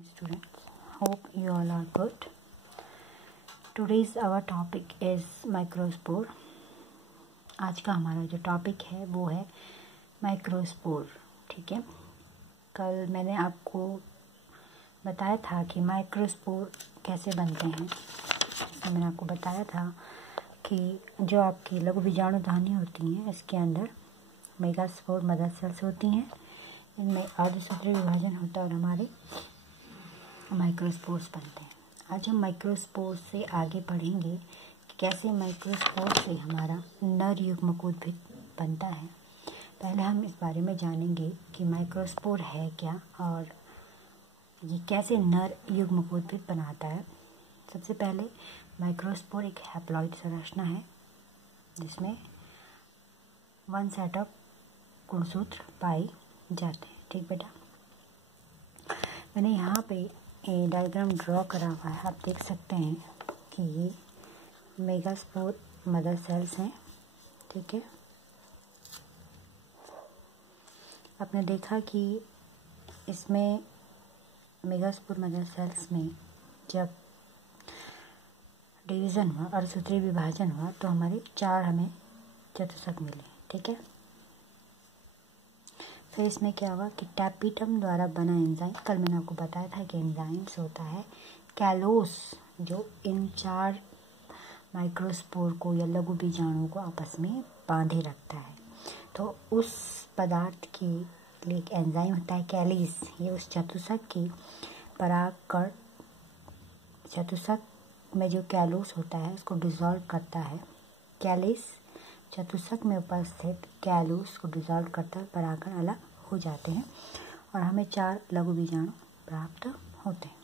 Students, hope you all are good. Today's our topic is microspore. आज का हमारा जो टॉपिक है वो है माइक्रोस्पोर. ठीक है, कल मैंने आपको बताया था कि माइक्रोस्पोर कैसे बनते हैं. तो मैंने आपको बताया था कि जो आपकी लघु बीजाणु धानी होती हैं इसके अंदर मेगास्पोर मदर सेल्स होती हैं. इनमें अर्धसूत्रीय विभाजन होता है और हमारे माइक्रोस्पोर्स बनते हैं. आज हम माइक्रोस्पोर से आगे पढ़ेंगे कि कैसे माइक्रोस्पोर से हमारा नर युग्मकोद्भिद बनता है. पहले हम इस बारे में जानेंगे कि माइक्रोस्पोर है क्या और ये कैसे नर युग्मकोद्भिद बनाता है. सबसे पहले माइक्रोस्पोर एक हैप्लॉइड संरचना है जिसमें वन सेट ऑफ गुणसूत्र पाए जाते हैं. ठीक बेटा, मैंने यहाँ पे डायग्राम ड्रॉ करा हुआ है. आप देख सकते हैं कि ये मेगास्पोर मदर सेल्स हैं. ठीक है, आपने देखा कि इसमें मेगास्पोर मदर सेल्स में जब डिवीज़न हुआ और सूत्रीय विभाजन हुआ तो हमारे 4 हमें चतुष्क मिले. ठीक है, फिर इसमें क्या हुआ कि टैपिटम द्वारा बना एंजाइम, कल मैंने आपको बताया था कि एंजाइम्स होता है कैलोस जो इन 4 माइक्रोस्पोर को या लघु बीजाणुओं को आपस में बांधे रखता है. तो उस पदार्थ के लिए एक एंजाइम होता है कैलीस. ये उस चतुष्क की परागकण चतुष्क में जो कैलोस होता है उसको डिसॉल्व करता है. कैलीस चतुष्क में उपस्थित कैलोस को डिसॉल्व करता है, परागकण अलग हो जाते हैं और हमें 4 लघु बीजाणु प्राप्त होते हैं.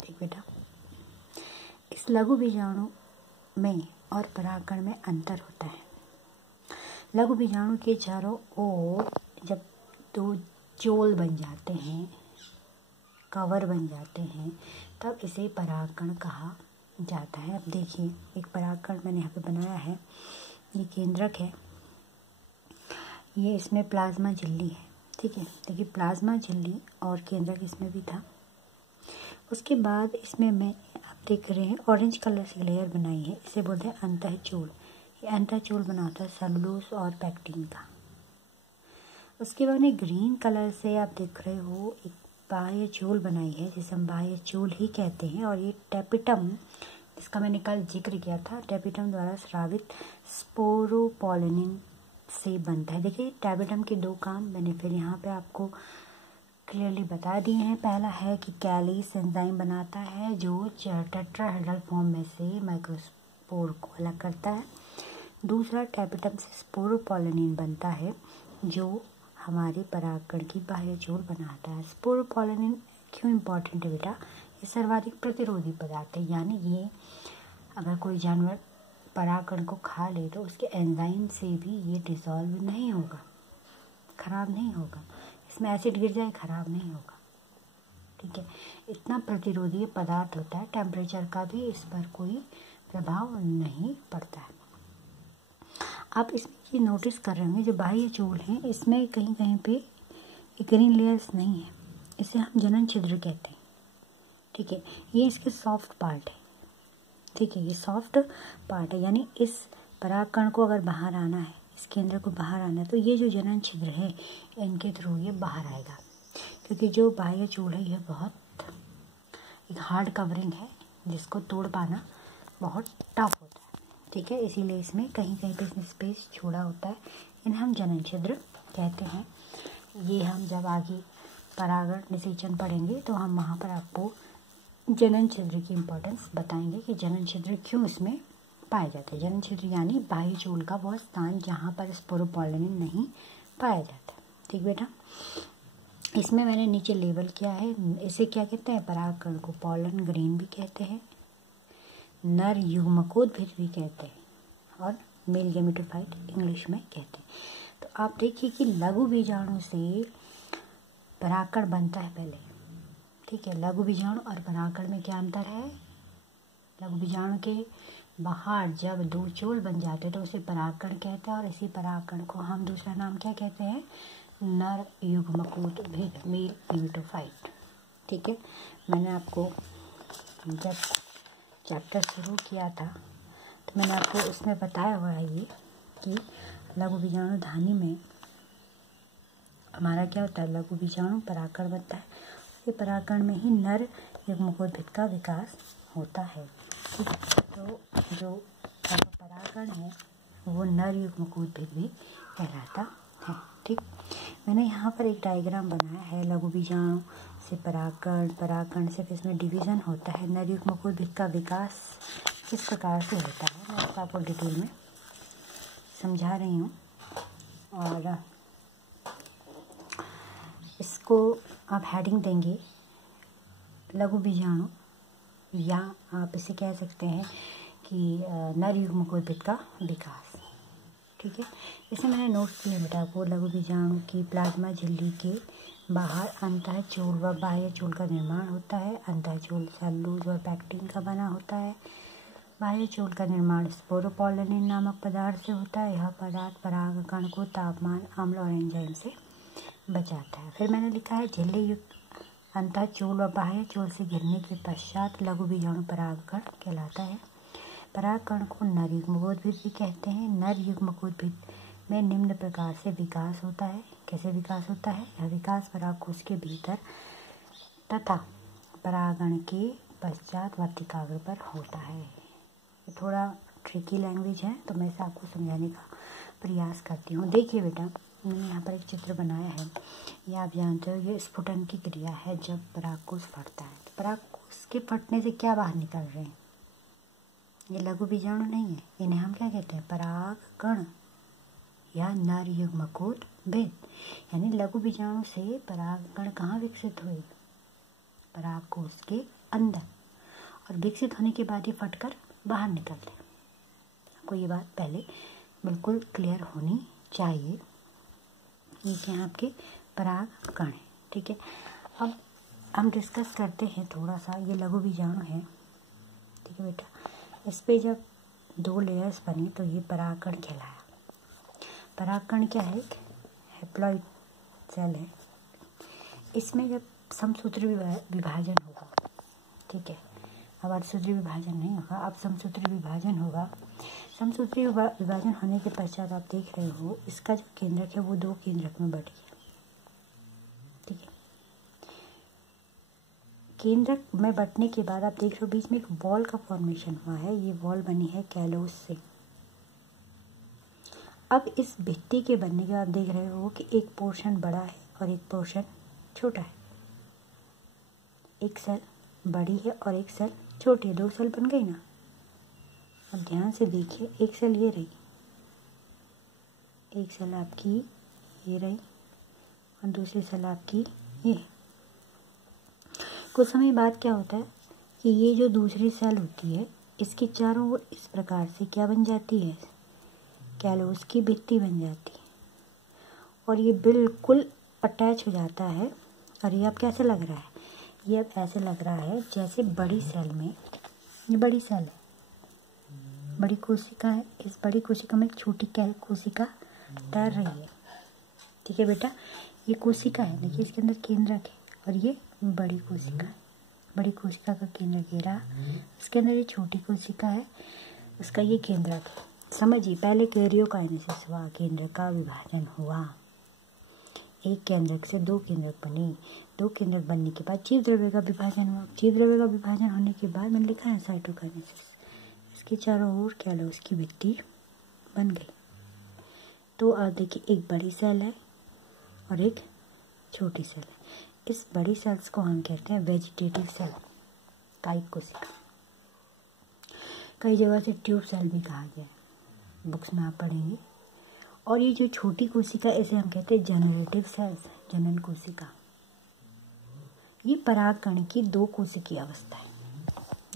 ठीक बेटा, इस लघु बीजाणु में और परागकण में अंतर होता है. लघु बीजाणु के चारों ओर जब 2 चोल बन जाते हैं, कवर बन जाते हैं, तब इसे परागकण कहा जाता है. अब देखिए, एक परागकण मैंने यहाँ पे बनाया है. ये केंद्रक है, ये इसमें प्लाज्मा झिल्ली है. ठीक है, देखिए प्लाज्मा झिल्ली और केंद्रक इसमें भी था. उसके बाद इसमें मैं आप देख रहे हैं ऑरेंज कलर से लेयर बनाई है, इसे बोलते हैं अंतःचूल. ये अंतःचूल बनाता है सेलुलोज और पैक्टिन का. उसके बाद में ग्रीन कलर से आप देख रहे हो एक बाह्य चूल बनाई है जिसे हम बाह्य चूल ही कहते हैं. और ये टैपिटम जिसका मैंने कल जिक्र किया था, टैपिटम द्वारा स्रावित स्पोरोपोलिनिन से बनता है. देखिए टैपिटम के 2 काम मैंने फिर यहाँ पे आपको क्लियरली बता दिए हैं. पहला है कि कैलीस एंजाइम बनाता है जो टेट्राहेड्रल फॉर्म में से माइक्रोस्पोर को अलग करता है. दूसरा, टैपिटम से स्पोरोपोलिनिन बनता है जो हमारे परागकण की बाह्य चूल बनाता है. स्पोरोपोलिनिन क्यों इम्पोर्टेंट है बेटा? ये सर्वाधिक प्रतिरोधी पदार्थ है, यानी ये अगर कोई जानवर परागकण को खा ले तो उसके एंजाइम से भी ये डिसॉल्व नहीं होगा, खराब नहीं होगा. इसमें एसिड गिर जाए खराब नहीं होगा. ठीक है, इतना प्रतिरोधी पदार्थ होता है. टेम्परेचर का भी इस पर कोई प्रभाव नहीं पड़ता है. आप इसमें ये नोटिस कर रहे होंगे जो बाह्य चूल हैं इसमें कहीं कहीं पे ग्रीन लेयर्स नहीं है. इसे हम जनन छिद्र कहते हैं. ठीक है, ये इसके सॉफ्ट पार्ट है. ठीक है, ये सॉफ्ट पार्ट है, यानी इस परागकण को अगर बाहर आना है, इस केंद्र को बाहर आना है तो ये जो जनन छिद्र है इनके थ्रू ये बाहर आएगा. क्योंकि जो बाह्य चूल है यह बहुत एक हार्ड कवरिंग है जिसको तोड़ पाना बहुत टफ होता है. ठीक है, इसीलिए इसमें कहीं कहीं पे इसमें स्पेस छोड़ा होता है. इन्हें हम जनन छिद्र कहते हैं. ये हम जब आगे परागण निषेचन पढ़ेंगे तो हम वहाँ पर आपको जनन छिद्र की इम्पोर्टेंस बताएंगे कि जनन छिद्र क्यों इसमें पाए जाते हैं. जनन छिद्र यानी बाह्य चूल का वह स्थान जहाँ पर स्पोरोपोलिनिन नहीं पाया जाता. ठीक बेटा, इसमें मैंने नीचे लेबल किया है. इसे क्या कहते हैं? परागकण को पॉलन ग्रेन भी कहते हैं, नर युग्मकोद्भिद भी कहते हैं और मेल गैमेटोफाइट इंग्लिश में कहते हैं. तो आप देखिए कि लघु बीजाणु से परागकण बनता है पहले. ठीक है, लघु बीजाणु और परागकण में क्या अंतर है? लघु बीजाणु के बाहर जब 2 चोल बन जाते हैं तो उसे परागकण कहते हैं और इसी परागकण को हम दूसरा नाम क्या कहते हैं? नर युग्मकोद्भिद, मेल गैमेटोफाइट. ठीक है। मैंने आपको जब चैप्टर शुरू किया था तो मैंने आपको उसमें बताया हुआ है ये कि लघु बीजाणु धानी में हमारा क्या होता है, लघु बीजाणु परागकण बनता है। ये परागकण में ही नर युग्मकोद्भिद का विकास होता है, ठीक है। तो जो परागकण है वो नर युग्मकोद्भिद भी कहलाता है, ठीक। मैंने यहाँ पर एक डायग्राम बनाया है, लघु बीजाणु से परागकण, परागकण से फिर इसमें डिवीज़न होता है, नर युग्मकोद्भिद का विकास किस प्रकार से होता है मैं इसको आपको डिटेल में समझा रही हूँ। और इसको आप हेडिंग देंगे लघु बीजाणु, या आप इसे कह सकते हैं कि नर युग्मकोद्भिद का विकास, ठीक है। इसे मैंने नोट्स दिए बेटा आपको। लघु बीजाणु की प्लाज्मा झिल्ली के बाहर अंतःचूल व बाह्य चूल का निर्माण होता है। अंतःचूल सेलुलोज और पैक्टिन का बना होता है। बाह्य चूल का निर्माण स्पोरोपोलिन नामक पदार्थ से होता है। यह पदार्थ परागकण को तापमान, अम्ल और एंजाइम से बचाता है। फिर मैंने लिखा है झिल्ली युक्त अंतःचूल व बाह्य चूल से घिरने के पश्चात लघु बीजाणु परागकण कहलाता है। परागकण को नर युग्मकोद्भिद भी कहते हैं। नर युग्मकोद्भिद में निम्न प्रकार से विकास होता है। कैसे विकास होता है? यह विकास परागकोश के भीतर तथा परागण के पश्चात वर्तिकाग्र पर होता है। ये थोड़ा ट्रिकी लैंग्वेज है तो मैं इसे आपको समझाने का प्रयास करती हूँ। देखिए बेटा, मैंने यहाँ पर एक चित्र बनाया है। ये आप जानते हो ये स्फुटन की क्रिया है जब परागकोश फटता है। तो परागकोश के फटने से क्या बाहर निकल रहे हैं? ये लघु बीजाणु नहीं है, इन्हें हम क्या कहते हैं? परागकण या नर युग्मकोद्भिद। यानी लघु बीजाणु से परागकण कहाँ विकसित हुए? परागकोश के अंदर, और विकसित होने के बाद ये फटकर बाहर निकलते हैं। आपको ये बात पहले बिल्कुल क्लियर होनी चाहिए। ये क्या आपके परागकण है, ठीक है। अब हम डिस्कस करते हैं थोड़ा सा। ये लघु बीजाणु है, ठीक है बेटा। इस पे जब 2 लेयर्स बने तो ये परागकण कहलाया। परागकण क्या है? हैप्लॉइड सेल है। इसमें जब समसूत्री विभाजन होगा, ठीक है। अब अर्धसूत्री विभाजन नहीं होगा, अब समसूत्री विभाजन होगा। समसूत्री विभाजन होने के पश्चात आप देख रहे हो इसका जो केंद्रक है वो 2 केंद्रक में बट गया, ठीक है। केंद्रक में बटने के बाद आप देख रहे हो बीच में एक वॉल का फॉर्मेशन हुआ है। ये वॉल बनी है कैलोस से। अब इस भित्ति के बनने के बाद आप देख रहे हो कि एक पोर्शन बड़ा है और एक पोर्शन छोटा है। एक सेल बड़ी है और एक सेल छोटी है, 2 सेल बन गई ना। अब ध्यान से देखिए, एक सेल ये रही, एक सेल आपकी ये रही और दूसरी सेल आपकी ये। कुछ समय बाद क्या होता है कि ये जो दूसरी सेल होती है इसके चारों ओर इस प्रकार से क्या बन जाती है? कैलोस की भित्ति बन जाती है और ये बिल्कुल अटैच हो जाता है। और ये अब कैसे लग रहा है? ये अब ऐसे लग रहा है जैसे बड़ी सेल में, ये बड़ी सेल है, बड़ी कोशिका है, इस बड़ी कोशिका में एक छोटी कोशिका तैर रही है, ठीक है बेटा। ये कोशिका है, देखिए इसके अंदर केंद्रक है और ये बड़ी कोशिका है। बड़ी कोशिका का केंद्रक ये रहा, इसके अंदर ये छोटी कोशिका है, उसका ये केंद्रक है। समझिए, पहले कैरियोकाइनेसिस हुआ, केंद्रक का विभाजन हुआ। एक केंद्रक से 2 केंद्रक बने, 2 केंद्रक बनने के बाद जीव द्रव्य का विभाजन हुआ। जीव द्रव्य का विभाजन होने के बाद मैंने लिखा है साइटोकाइनेसिस। इसके चारों ओर कैलोस की भित्ति बन गई। तो आप देखिए, एक बड़ी सेल है और एक छोटी सेल है। इस बड़ी सेल्स को हम कहते हैं वेजिटेटिव सेल, कायिक कोशिका। कई जगह से ट्यूब सेल भी कहा गया है, बुक्स में आप पढ़ेंगे। और ये जो छोटी कोशिका, इसे हम कहते हैं जनरेटिव सेल्स, जनन कोशिका। ये परागकण की 2 कोशिकीय अवस्था है।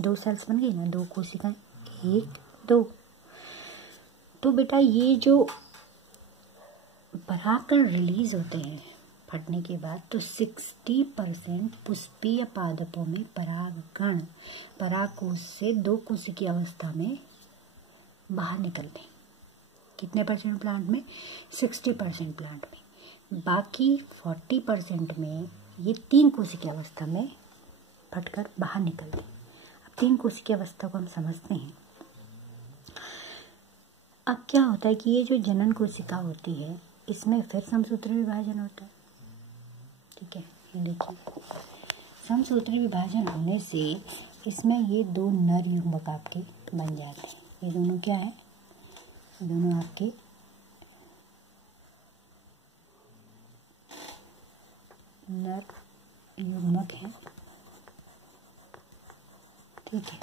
2 सेल्स बन गई ना, 2 कोशिकाएं, 1 2। तो बेटा ये जो परागकण रिलीज होते हैं फटने के बाद, तो 60% पुष्पीय पादपों में परागकण परागकोश से 2 कोशिकीय अवस्था में बाहर निकलते हैं। कितने % प्लांट में? 60% प्लांट में। बाकी 40% में ये 3 कोशिकीय अवस्था में फटकर बाहर निकलती हैं। अब 3 कोशिकीय अवस्था को हम समझते हैं। अब क्या होता है कि ये जो जनन कोशिका होती है इसमें फिर समसूत्री विभाजन होता है। ठीक है, ये देखिए समसूत्री विभाजन होने से इसमें ये 2 नर युग्मक आपके बन जाते हैं। ये दोनों क्या है, दोनों आपके नर युग्मक हैं। ठीक है,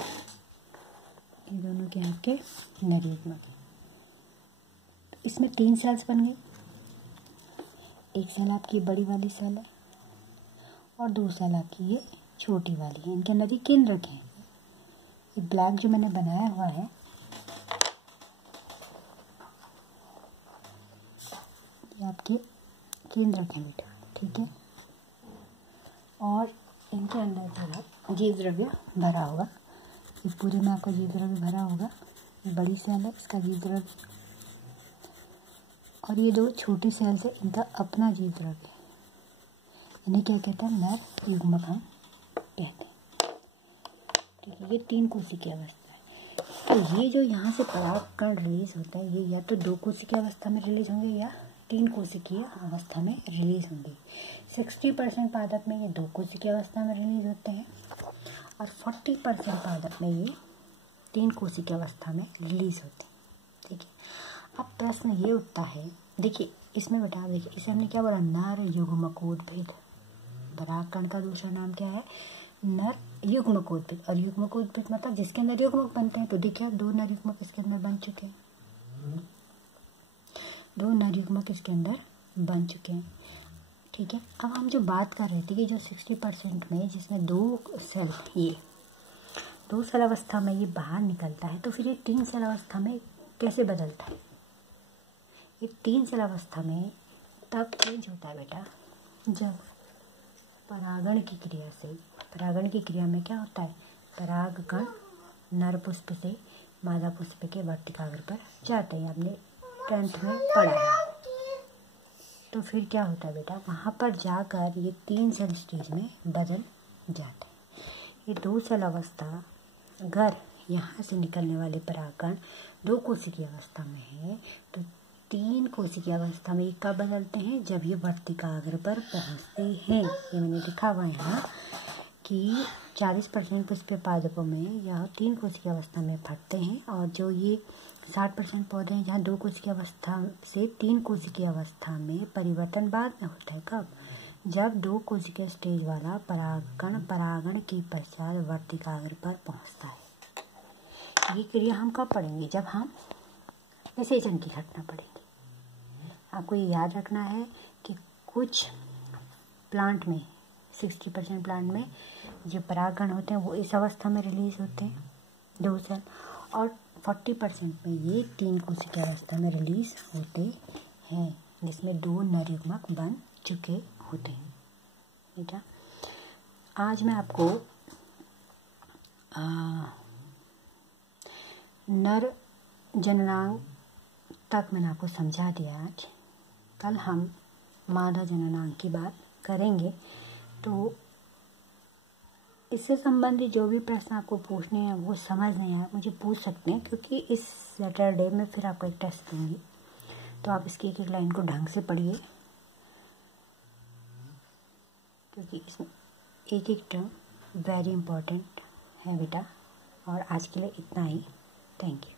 ये दोनों के आपके नर युग्मक हैं। तो इसमें 3 सेल्स बन गई। एक सेल आपकी बड़ी वाली सेल है और 2 सेल आपकी ये छोटी वाली है। इनके अंदर ये केंद्रक हैं। ये ब्लैक जो मैंने बनाया हुआ है ये आपके केंद्रक हैं बेटा। ठीक है, और इनके अंदर जो है जीव द्रव्य भरा होगा। इस पूरे में आपका जीव द्रव्य भरा होगा। ये बड़ी सेल है, इसका जीव द्रव्य, और ये 2 छोटी सेल्स है, इनका अपना जीव द्रव्य है। इन्हें क्या कहते हैं, नर युग्मक हम कहते हैं। ठीक है, ये 3 कोशिकीय अवस्था है। तो ये जो यहाँ से परागकण रिलीज होता है ये या तो 2 कोशिकीय अवस्था में रिलीज होंगे या 3 कोशिकीय अवस्था में रिलीज होंगे। 60% पादप में ये 2 कोशिकीय अवस्था में रिलीज होते हैं और 40% पादप में ये 3 कोशिकीय अवस्था में रिलीज होते हैं। ठीक है, अब प्रश्न ये उठता है, देखिए इसमें बेटा देखिए इसे हमने क्या बोला, नर युग्मकोद्भिद। परागकण का दूसरा नाम क्या है, नर युग्मकोद्भिद। और युग्मकोद्भिद मतलब जिसके अंदर युग्मक बनते हैं। तो देखिए 2 नर युग्मक इसके अंदर बन चुके हैं, 2 नर युग्मक इसके अंदर बन चुके हैं। ठीक है, अब हम जो बात कर रहे थे कि जो 60% में जिसमें 2 सेल, ये 2 सेल अवस्था में ये बाहर निकलता है, तो फिर ये 3 सेल अवस्था में कैसे बदलता है। ये 3 सेल अवस्था में तब चेंज होता है बेटा जब परागण की क्रिया से, परागण की क्रिया में क्या होता है, परागकण नर पुष्प से मादा पुष्प के वर्तिकाग्र पर जाते हैं। आपने 10th में पढ़ा है। तो फिर क्या होता है बेटा, वहाँ पर जाकर ये 3 सेल स्टेज में बदल जाते हैं। ये 2 सेल अवस्था अगर यहाँ से निकलने वाले परागकण 2 कोशिकीय अवस्था में है तो 3 कोशिकीय अवस्था में कब बदलते हैं, जब ये वर्तिकाग्र पर पहुँचते हैं। ये मैंने लिखा हुआ है ना कि 40% पुष्पीय पादपों में यह 3 कोशिकीय अवस्था में फटते हैं और जो ये 60% पौधे हैं जहाँ 2 कोशिकीय अवस्था से 3 कोशिकीय अवस्था में परिवर्तन बाद में होता है। कब, जब 2 कोशिकीय स्टेज वाला परागकण परागण के पश्चात वर्तिकाग्र पर पहुँचता है। ये क्रिया हम कब पढ़ेंगे, जब हम निषेचन की घटना पढ़ेंगे। आपको ये याद रखना है कि कुछ प्लांट में 60% प्लांट में जो परागकण होते हैं वो इस अवस्था में रिलीज होते हैं 2 सेल, और 40% में ये 3 कोशिकीय अवस्था में रिलीज होते हैं जिसमें 2 नर युग्मक बन चुके होते हैं। बेटा आज मैं आपको नर जननांग तक मैंने आपको समझा दिया। आज कल हम मादा जननांग की बात करेंगे। तो इससे संबंधित जो भी प्रश्न आपको पूछने हैं वो समझ नहीं आए मुझे पूछ सकते हैं, क्योंकि इस सैटरडे में फिर आपको एक टेस्ट दूंगी। तो आप इसकी एक एक लाइन को ढंग से पढ़िए, क्योंकि इसमें एक एक टर्म वेरी इंपॉर्टेंट है बेटा। और आज के लिए इतना ही। Thank you.